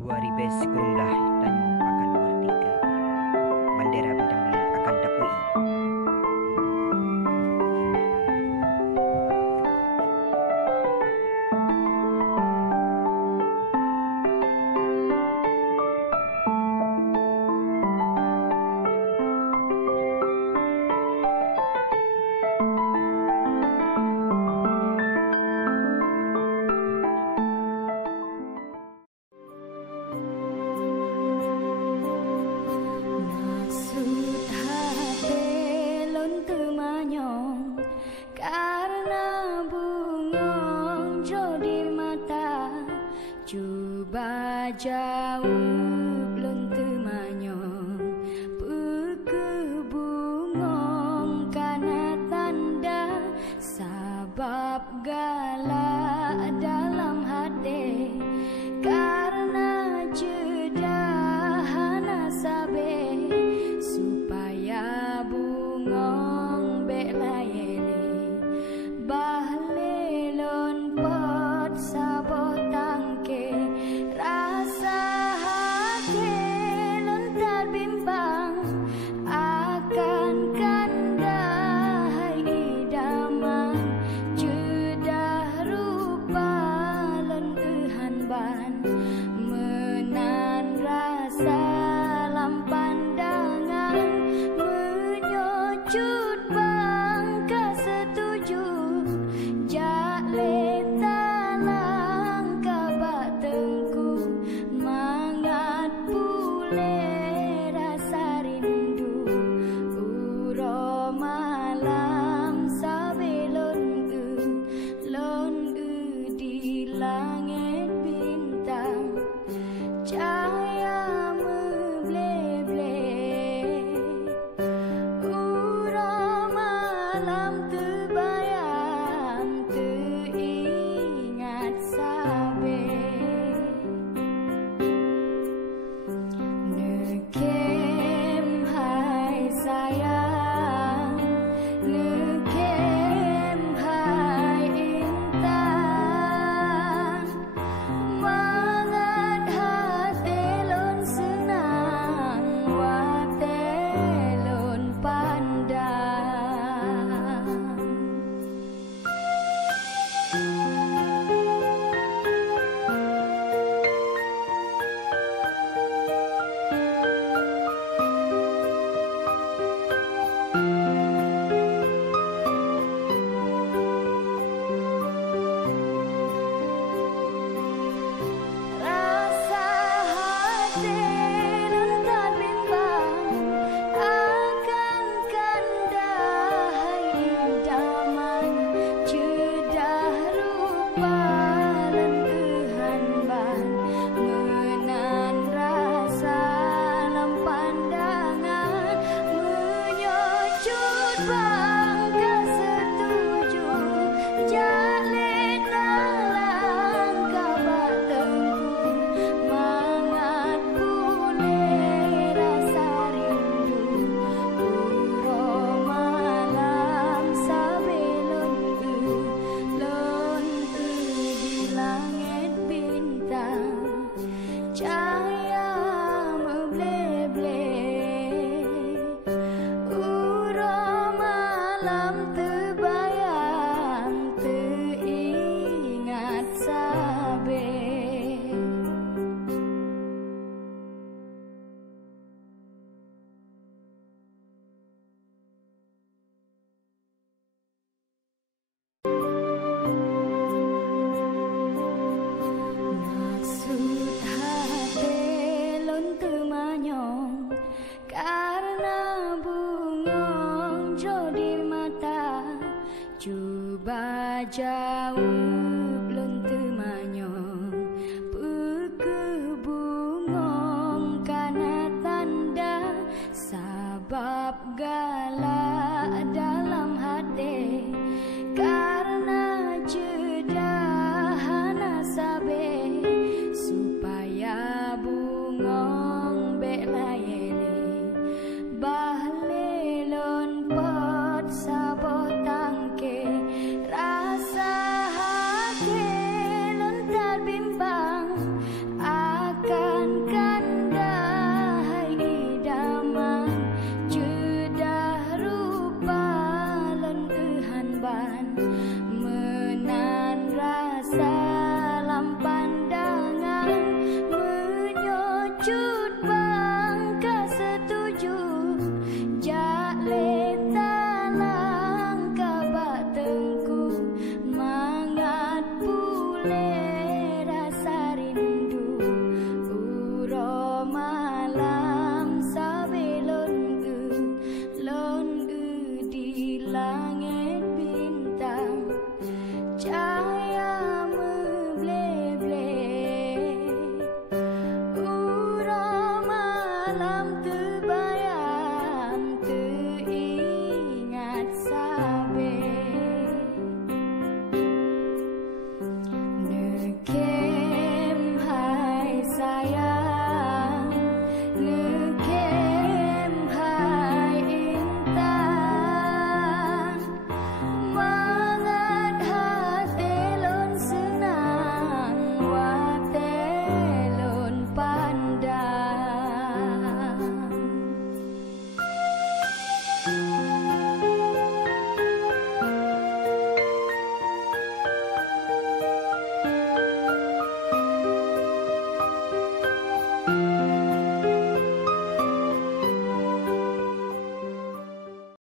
Dua ribes kurunglah tanyu akan merdeka. Bandera bintang bulan akan dapui. Karena bungong jodi mata cuba jauh belum temanyong puku bungong karena tanda sabab galak dalam hati karena jeda hana sabe supaya bungong belayeli bahlelon pot sabo tangke rasa hati lontar bimbang akan kanda hai idaman judah rupa lon kehanban menan rasa lam pandangan menyocut bangka setuju talang kabak tengku mangat pule rasa rindu uro malam sabelon di langit bintang cahaya memble-ble uro malam terbayang teringat sabe nekem hai sayang nekem hai intan mangat hati lon senang watelon pandang. Rasa hati lontar bimbang akan kanda hai idaman judah rupa dan kehanban menan rasa lam pandangan menyocut bangka setuju jalik dalang kabak tengku mangat pule rasa rindu uro malam sabelon di langit bintang cahaya memble-ble uro malam terbayang teringat sabe. Maksud hati lon temanyong karena bungong jodi mata cuba jauh belum temanyong puku bungong karena tanda sabab galak dalam hati karena jeda hana sabe supaya bungong belayeli bahlelon pot sabo tangke rasa dalam